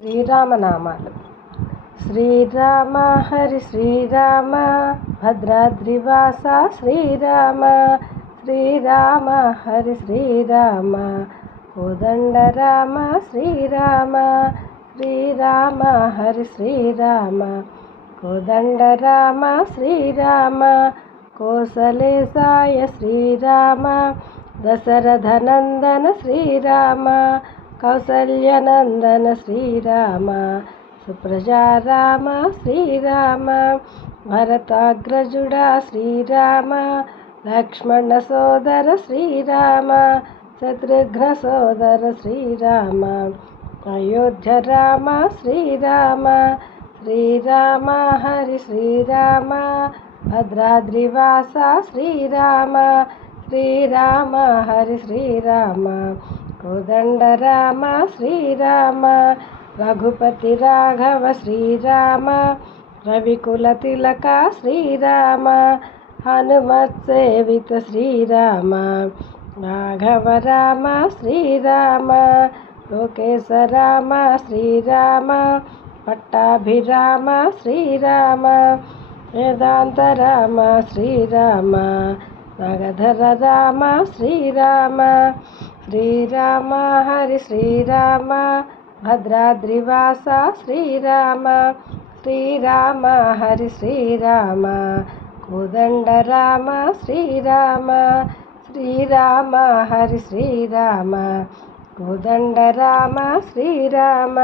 శ్రీరామనామాలు. శ్రీరామ హరి శ్రీరామ భద్రాద్రివాస శ్రీరామ, శ్రీరామ హరి శ్రీరామ కోదండరామ శ్రీరామ, శ్రీరామ హరి శ్రీరామ కోదండరామ శ్రీరామ కోసలేశాయ శ్రీరామ, దశరథనందన శ్రీరామ కౌసల్యనందన శ్రీరామ, సుప్రజారామ శ్రీరామ భరతాగ్రజుడా శ్రీరామ, లక్ష్మణ సోదర శ్రీరామ శత్రుఘ్న సోదర శ్రీరామ, అయోధ్య రామ శ్రీరామ, శ్రీరామ హరి శ్రీరామ భద్రాద్రివాస శ్రీరామ, శ్రీరామ హరి శ్రీరామ కోదండరామ శ్రీరామ, రఘుపతి రాఘవ శ్రీరామ రవికుల తిలక శ్రీరామ, హనుమత్ సేవిత శ్రీరామ, రాఘవ రామ శ్రీరామ లోకేశ రామ శ్రీరామ, పట్టాభిరామ శ్రీరామ వేదాంత రామ శ్రీరామ, నగధర రామ శ్రీరామ, శ్రీరామ హరి శ్రీరామ భద్రాద్రివాస శ్రీరామ, శ్రీరామ హరి శ్రీరామ కోదండరామ శ్రీరామ, శ్రీరామ హరి శ్రీరామ కోదండరామ శ్రీరామ.